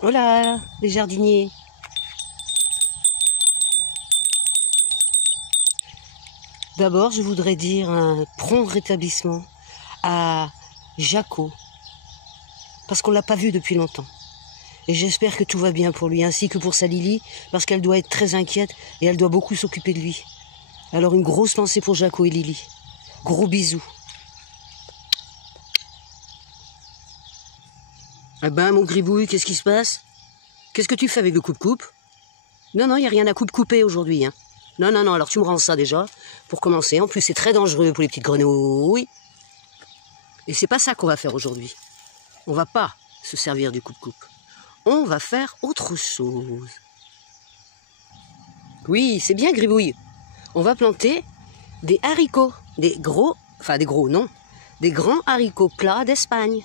Oh là, les jardiniers. D'abord, je voudrais dire un prompt rétablissement à Jaco, parce qu'on ne l'a pas vu depuis longtemps. Et j'espère que tout va bien pour lui, ainsi que pour sa Lily, parce qu'elle doit être très inquiète et elle doit beaucoup s'occuper de lui. Alors une grosse pensée pour Jaco et Lily. Gros bisous. Ah ben, mon gribouille, qu'est-ce qui se passe? Qu'est-ce que tu fais avec le coupe-coupe? Non, non, il n'y a rien à couper aujourd'hui. Hein. Non, non, non, alors tu me rends ça déjà, pour commencer. En plus, c'est très dangereux pour les petites grenouilles. Et c'est pas ça qu'on va faire aujourd'hui. On va pas se servir du coupe-coupe. On va faire autre chose. Oui, c'est bien, gribouille. On va planter des haricots. Des gros, enfin des gros, non. Des grands haricots plats d'Espagne.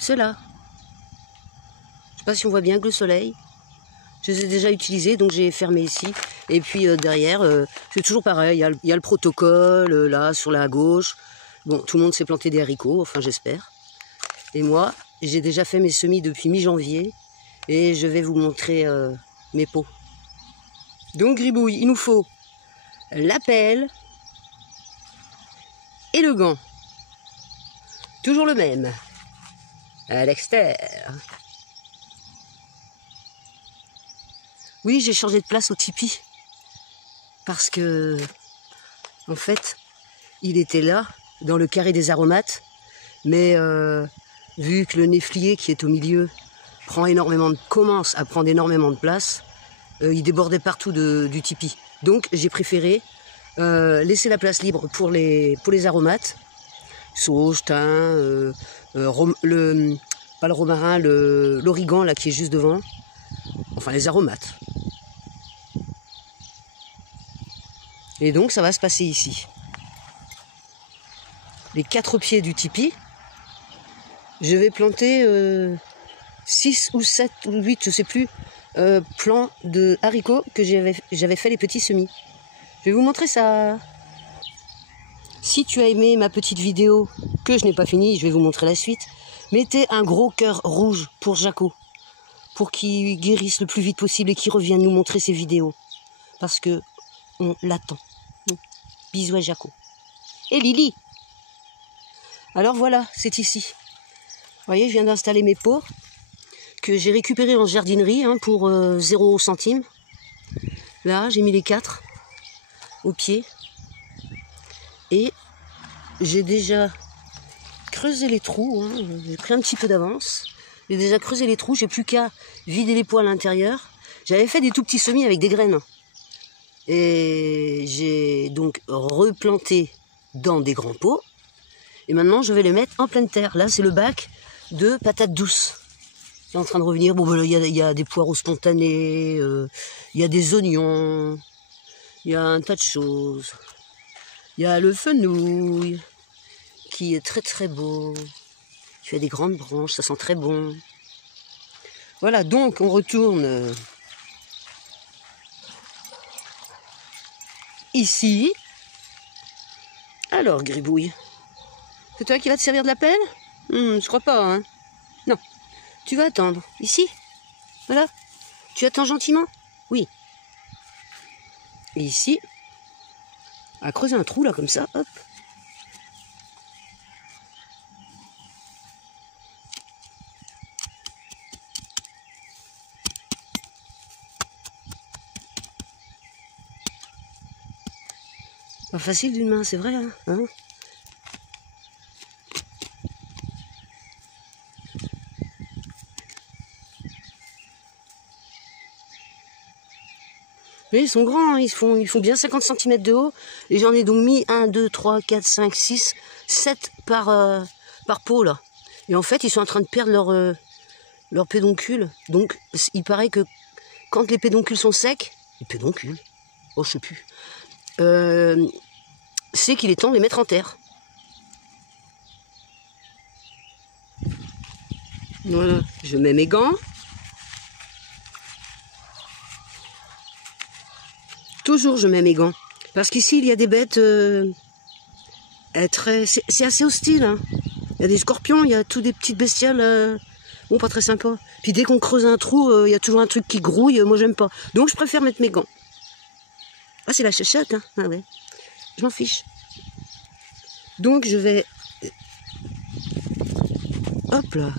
Ceux-là. Je sais pas si on voit bien que le soleil. Je les ai déjà utilisés, donc j'ai fermé ici. Et puis derrière, c'est toujours pareil. Il y a le protocole, là, sur la gauche. Bon, tout le monde s'est planté des haricots, enfin j'espère. Et moi, j'ai déjà fait mes semis depuis mi-janvier. Et je vais vous montrer mes pots. Donc gribouille, il nous faut la pelle et le gant. Toujours le même. À l'extérieur. Oui, j'ai changé de place au tipi. Parce que, en fait, il était là, dans le carré des aromates. Mais vu que le néflier qui est au milieu commence à prendre énormément de place, il débordait partout du tipi. Donc j'ai préféré laisser la place libre pour les aromates. Sauge, thym, pas le romarin, l'origan là qui est juste devant. Enfin les aromates. Et donc ça va se passer ici. Les 4 pieds du tipi, je vais planter 6 ou 7 ou 8, je sais plus, plants de haricots que j'avais fait les petits semis. Je vais vous montrer ça. Si tu as aimé ma petite vidéo, que je n'ai pas finie, je vais vous montrer la suite, mettez un gros cœur rouge pour Jaco, pour qu'il guérisse le plus vite possible et qu'il revienne nous montrer ses vidéos. Parce que on l'attend. Bisous à Jaco. Et Lily. Alors voilà, c'est ici. Vous voyez, je viens d'installer mes pots que j'ai récupérés en jardinerie pour 0 centime. Là, j'ai mis les 4 au pied. Et j'ai déjà creusé les trous. J'ai pris un petit peu d'avance. J'ai déjà creusé les trous. J'ai plus qu'à vider les pots à l'intérieur. J'avais fait des tout petits semis avec des graines. Et j'ai donc replanté dans des grands pots. Et maintenant, je vais les mettre en pleine terre. Là, c'est le bac de patates douces. C'est en train de revenir. Bon, voilà, il y a des poireaux spontanés, il y a des oignons, il y a un tas de choses. Il y a le fenouil, qui est très très beau. Il fait des grandes branches, ça sent très bon. Voilà, donc on retourne ici. Alors, gribouille. C'est toi qui vas te servir de la pelle? Je crois pas, hein. Non. Tu vas attendre. Ici? Voilà. Tu attends gentiment? Oui. Et ici, à creuser un trou, là, comme ça, hop. Pas facile d'une main, c'est vrai, hein. Mais ils sont grands, hein. Ils font bien 50 cm de haut. Et j'en ai donc mis 1, 2, 3, 4, 5, 6, 7 par pot, là. Et en fait, ils sont en train de perdre leur pédoncule. Donc, il paraît que quand les pédoncules sont secs, les pédoncules, oh, je sais plus, c'est qu'il est temps de les mettre en terre. Voilà, je mets mes gants. Toujours je mets mes gants. Parce qu'ici, il y a des bêtes c'est assez hostile. Hein. Il y a des scorpions, il y a toutes des petites bestioles Bon, pas très sympa. Puis dès qu'on creuse un trou, il y a toujours un truc qui grouille. Moi, j'aime pas. Donc, je préfère mettre mes gants. Ah, c'est la chachotte, hein. Ah ouais. Je m'en fiche. Donc, je vais... Hop là.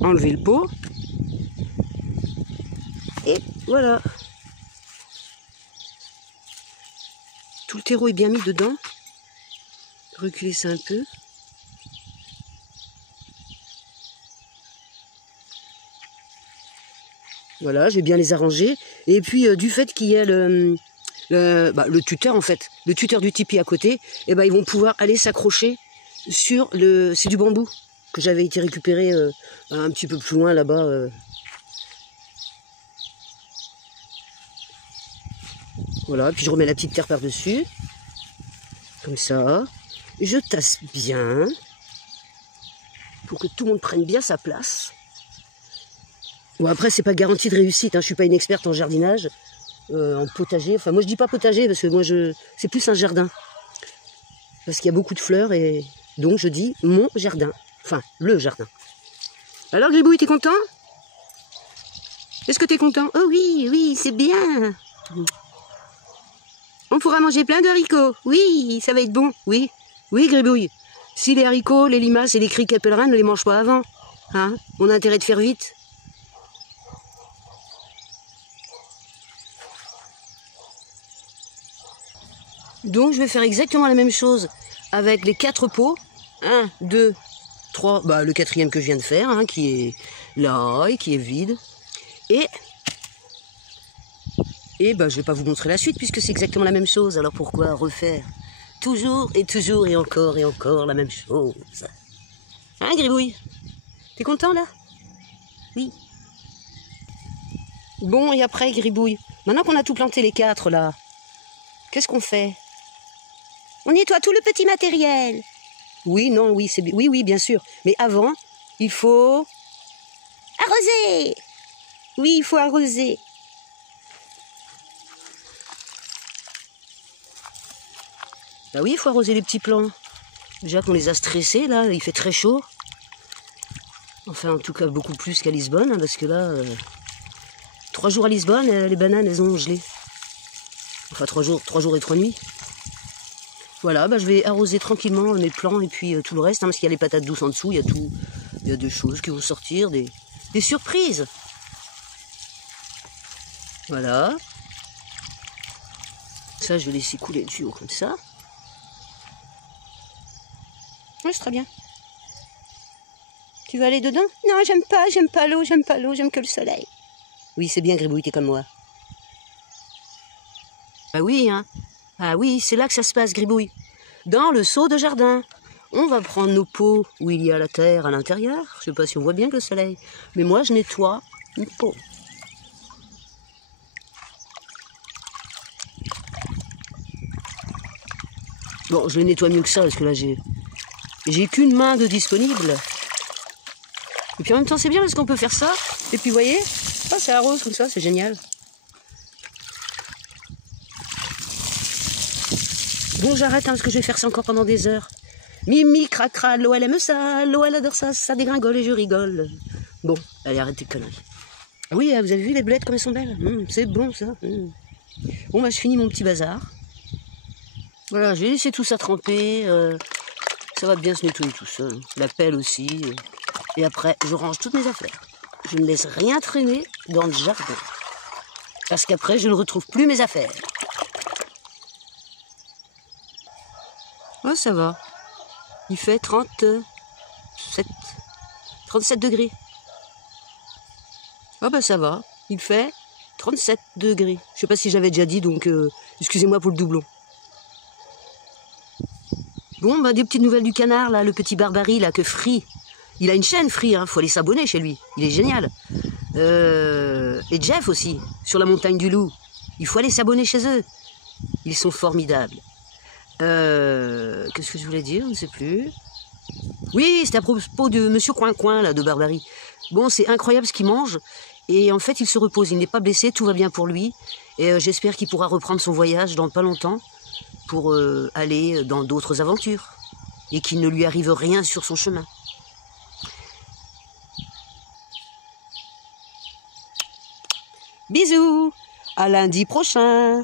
Enlever le pot. Et voilà. Tout le terreau est bien mis dedans. Reculer ça un peu. Voilà, je vais bien les arranger. Et puis, du fait qu'il y ait le tuteur, en fait, le tuteur du tipi à côté, et ben, ils vont pouvoir aller s'accrocher sur le... C'est du bambou que j'avais été récupéré un petit peu plus loin, là-bas. Voilà, puis je remets la petite terre par-dessus. Comme ça. Et je tasse bien. Pour que tout le monde prenne bien sa place. Bon, après, c'est pas garanti de réussite, hein. Je suis pas une experte en jardinage, en potager. Enfin, moi, je dis pas potager, parce que moi, c'est plus un jardin. Parce qu'il y a beaucoup de fleurs, et donc, je dis mon jardin. Enfin, le jardin. Alors, Gribouille, t'es content? Est-ce que t'es content? Oh oui, oui, c'est bien. On pourra manger plein de haricots. Oui, ça va être bon. Oui, oui, Gribouille. Si les haricots, les limaces et les criquets pèlerins ne les mangent pas avant, hein, on a intérêt de faire vite. Donc, je vais faire exactement la même chose avec les 4 pots. 1, 2, 3, bah, le 4e que je viens de faire, hein, qui est là et qui est vide. Et bah, je vais pas vous montrer la suite puisque c'est exactement la même chose. Alors pourquoi refaire toujours et encore la même chose? Hein, Gribouille? T'es content, là? Oui. Bon, et après, Gribouille, maintenant qu'on a tout planté les 4, là, qu'est-ce qu'on fait? On nettoie tout le petit matériel. Oui, non, oui, oui, bien sûr. Mais avant, il faut... arroser. Oui, il faut arroser. Bah oui, il faut arroser les petits plants. Déjà qu'on les a stressés, là, il fait très chaud. Enfin, en tout cas, beaucoup plus qu'à Lisbonne, hein, parce que là, 3 jours à Lisbonne, les bananes, elles ont gelé. Enfin, 3 jours et 3 nuits. Voilà, bah, je vais arroser tranquillement mes plants et puis tout le reste, hein, parce qu'il y a les patates douces en dessous, il y a des choses qui vont sortir, des surprises. Voilà. Ça, je vais laisser couler le tuyau comme ça. Oui, c'est très bien. Tu veux aller dedans? Non, j'aime pas l'eau, j'aime que le soleil. Oui, c'est bien, Gribouille, t'es comme moi. Ah oui, hein. Ah oui, c'est là que ça se passe, Gribouille. Dans le seau de jardin. On va prendre nos pots où il y a la terre à l'intérieur. Je sais pas si on voit bien que le soleil. Mais moi, je nettoie une pot. Bon, je les nettoie mieux que ça, parce que là, j'ai qu'une main de disponible. Et puis en même temps, c'est bien parce qu'on peut faire ça. Et puis, vous voyez, oh, ça arrose comme ça, c'est génial. Bon, j'arrête, hein, parce que je vais faire ça encore pendant des heures. Mimi, cracra, l'eau, elle aime ça, l'eau, elle adore ça, ça dégringole et je rigole. Bon, allez, arrêtez de conneries. Ah oui, vous avez vu les blettes comme elles sont belles? C'est bon, ça. Bon, bah, je finis mon petit bazar. Voilà, je vais laisser tout ça tremper. Ça va bien se nettoyer tout seul. La pelle aussi. Et après, je range toutes mes affaires. Je ne laisse rien traîner dans le jardin. Parce qu'après, je ne retrouve plus mes affaires. Oh, ça va. Il fait 37 degrés. Ah bah ça va. Il fait 37 degrés. Je sais pas si j'avais déjà dit, donc excusez-moi pour le doublon. Bon, bah des petites nouvelles du canard, là, le petit Barbarie, là, que Free. Il a une chaîne, Free, hein, faut aller s'abonner chez lui. Il est génial. Et Jeff aussi, sur la montagne du Loup. Il faut aller s'abonner chez eux. Ils sont formidables. Qu'est-ce que je voulais dire? Je ne sais plus. Oui, c'était à propos de Monsieur Coin-Coin, là, de Barbarie. Bon, c'est incroyable ce qu'il mange. Et en fait, il se repose. Il n'est pas blessé, tout va bien pour lui. Et j'espère qu'il pourra reprendre son voyage dans pas longtemps pour aller dans d'autres aventures. Et qu'il ne lui arrive rien sur son chemin. Bisous, à lundi prochain.